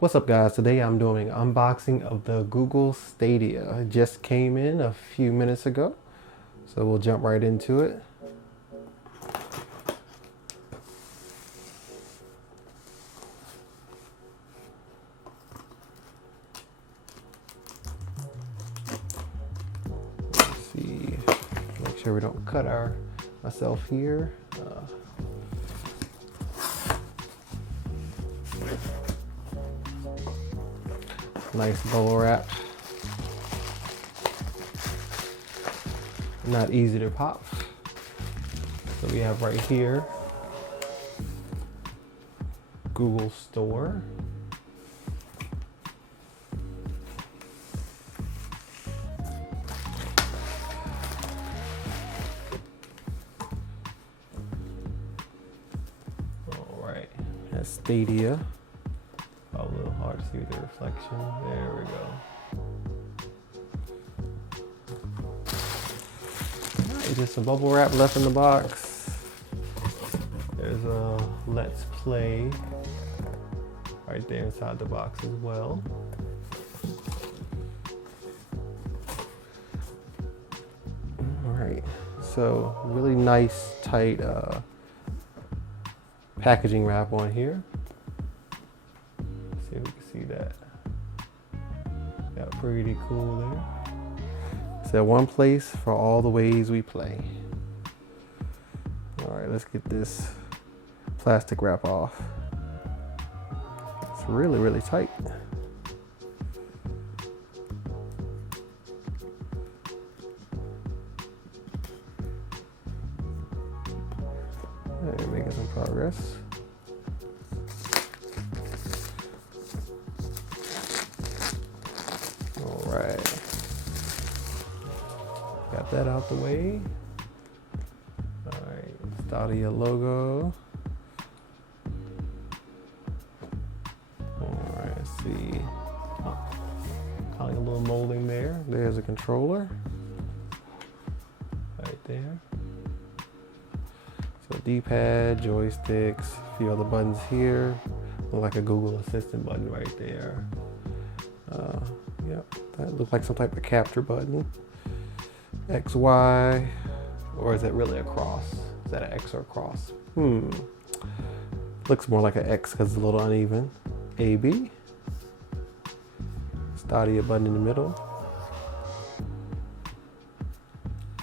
What's up guys, today I'm doing an unboxing of the Google Stadia. It just came in a few minutes ago, so we'll jump right into it. Let's see, make sure we don't cut ourselves here. Nice bubble wrap. Not easy to pop. So we have right here Google Store. All right, that's Stadia. Oh, a little hard to see with the reflection. There we go. All right, just some bubble wrap left in the box. There's a Let's Play right there inside the box as well. All right, so really nice, tight packaging wrap on here. See if we can see that. Got pretty cool there. So one place for all the ways we play. All right, let's get this plastic wrap off. It's really, really tight. All right, making some progress. All right, got that out the way. All right, Stadia logo. All right, let's see. Oh, kind of a little molding there. There's a controller right there. So D-pad, joysticks, a few other buttons here. Look like a Google Assistant button right there. Yep, that looks like some type of capture button. X, Y, or is it really a cross? Is that an X or a cross? Looks more like an X because it's a little uneven. A, B. Stadia button in the middle.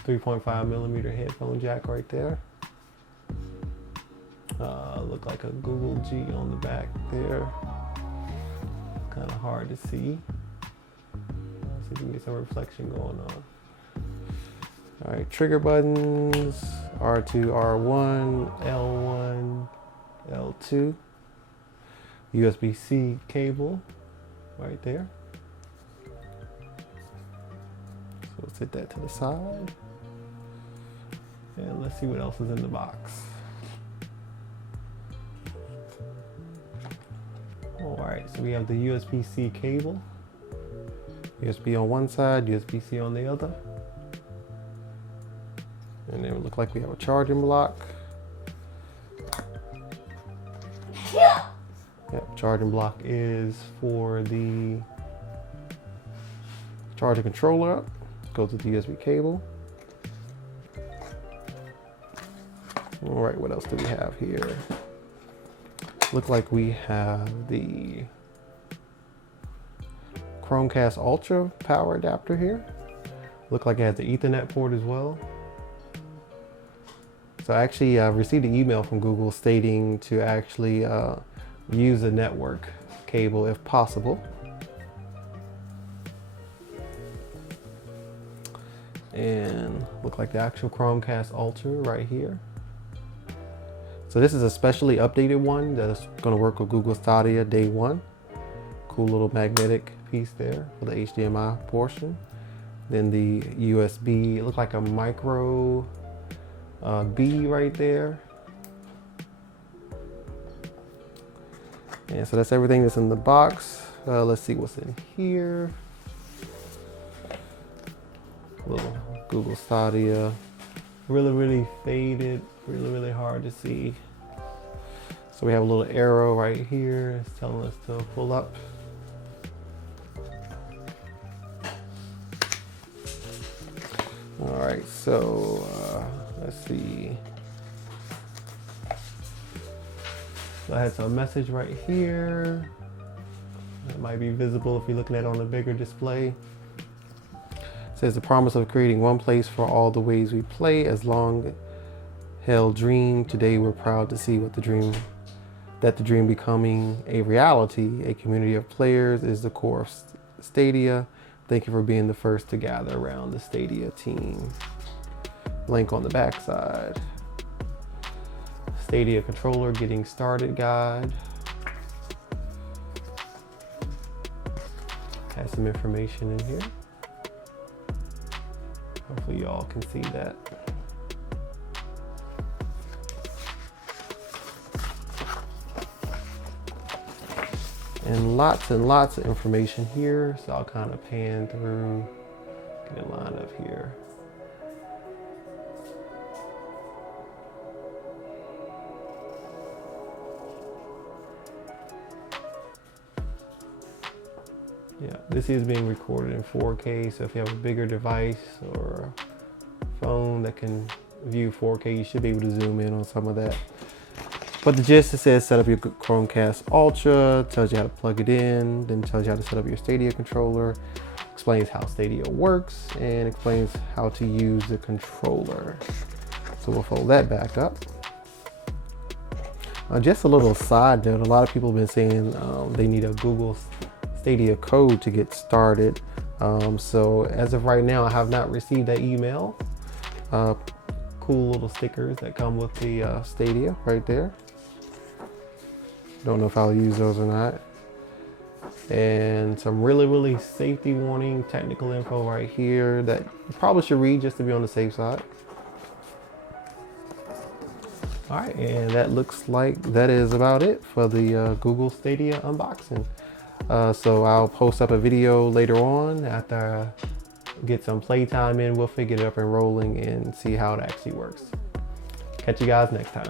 3.5 millimeter headphone jack right there. Look like a Google G on the back there. Kind of hard to see. See if we can get some reflection going on. All right, trigger buttons, R2, R1, L1, L2. USB-C cable right there. So let's hit that to the side. And let's see what else is in the box. All right, so we have the USB-C cable. USB on one side, USB-C on the other. And then it look like we have a charging block. Yep, charging block is for the charger controller up. Goes with the USB cable. All right, what else do we have here? Look like we have the Chromecast Ultra power adapter here. Look like it has the Ethernet port as well. So I actually received an email from Google stating to actually use a network cable if possible. And look like the actual Chromecast Ultra right here. So this is a specially updated one that's going to work with Google Stadia day one. Cool little magnetic piece there for the HDMI portion. Then the USB, it looked like a micro B right there. And so that's everything that's in the box. Let's see what's in here. Little Google Stadia. Really, really faded. Really, really hard to see. So So we have a little arrow right here. It's telling us to pull up. All right, so let's see. So I had some message right here. It might be visible if you're looking at it on a bigger display. It says the promise of creating one place for all the ways we play as long held dream. Today we're proud to see what the dream becoming a reality. A community of players is the core of Stadia. Thank you for being the first to gather around the Stadia team. Link on the back side. Stadia controller getting started guide. Has some information in here. Hopefully y'all can see that. And lots of information here. So I'll kind of pan through, get it lined up here. Yeah, this is being recorded in 4K, so if you have a bigger device or a phone that can view 4K, you should be able to zoom in on some of that. But the gist, it says set up your Chromecast Ultra, tells you how to plug it in, then tells you how to set up your Stadia controller, explains how Stadia works, and explains how to use the controller. So we'll fold that back up. Just a little side note, a lot of people have been saying they need a Google Stadia code to get started. So as of right now, I have not received that email. Cool little stickers that come with the Stadia right there. Don't know if I'll use those or not. And some really safety warning, technical info right here that you probably should read just to be on the safe side. All right, and that looks like that is about it for the Google Stadia unboxing. So I'll post up a video later on after I get some playtime in. We'll figure it up and rolling and see how it actually works. Catch you guys next time.